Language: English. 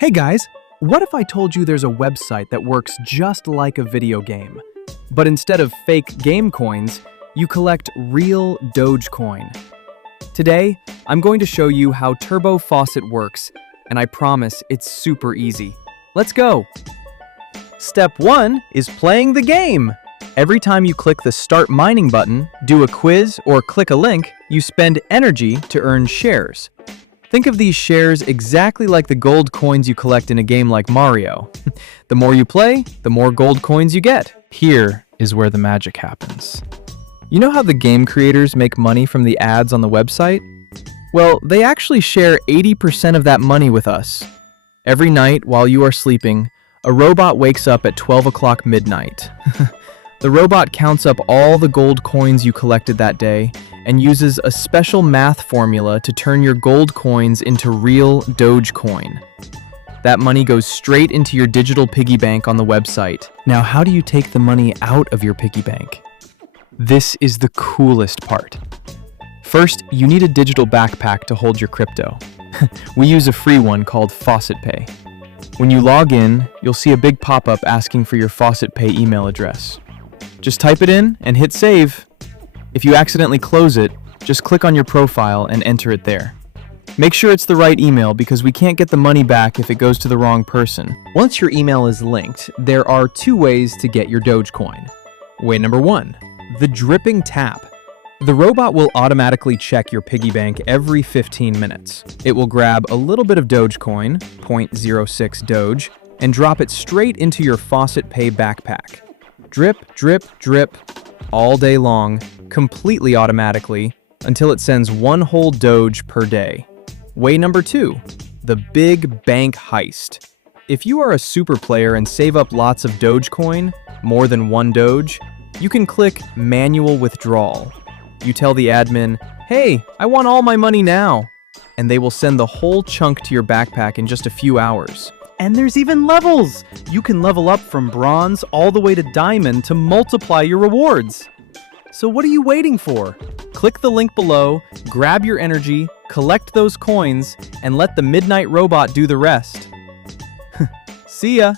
Hey guys, what if I told you there's a website that works just like a video game? But instead of fake game coins, you collect real Dogecoin. Today, I'm going to show you how Turbo Faucet works, and I promise it's super easy. Let's go! Step 1 is playing the game. Every time you click the Start Mining button, do a quiz, or click a link, you spend energy to earn shares. Think of these shares exactly like the gold coins you collect in a game like Mario. The more you play, the more gold coins you get. Here is where the magic happens. You know how the game creators make money from the ads on the website? Well, they actually share 80% of that money with us. Every night while you are sleeping, a robot wakes up at 12 o'clock midnight. The robot counts up all the gold coins you collected that day and uses a special math formula to turn your gold coins into real Dogecoin. That money goes straight into your digital piggy bank on the website. Now, how do you take the money out of your piggy bank? This is the coolest part. First, you need a digital backpack to hold your crypto. We use a free one called FaucetPay. When you log in, you'll see a big pop-up asking for your FaucetPay email address. Just type it in and hit save. If you accidentally close it, just click on your profile and enter it there. Make sure it's the right email because we can't get the money back if it goes to the wrong person. Once your email is linked, there are two ways to get your Dogecoin. Way number 1, the dripping tap. The robot will automatically check your piggy bank every 15 minutes. It will grab a little bit of Dogecoin, 0.06 Doge, and drop it straight into your FaucetPay backpack. Drip, drip, drip, all day long, completely automatically, until it sends one whole Doge per day. Way number 2, the big bank heist. If you are a super player and save up lots of Dogecoin, more than one Doge, you can click Manual Withdrawal. You tell the admin, "Hey, I want all my money now," and they will send the whole chunk to your backpack in just a few hours. And there's even levels! You can level up from bronze all the way to diamond to multiply your rewards. So what are you waiting for? Click the link below, grab your energy, collect those coins, and let the Midnight Robot do the rest. See ya!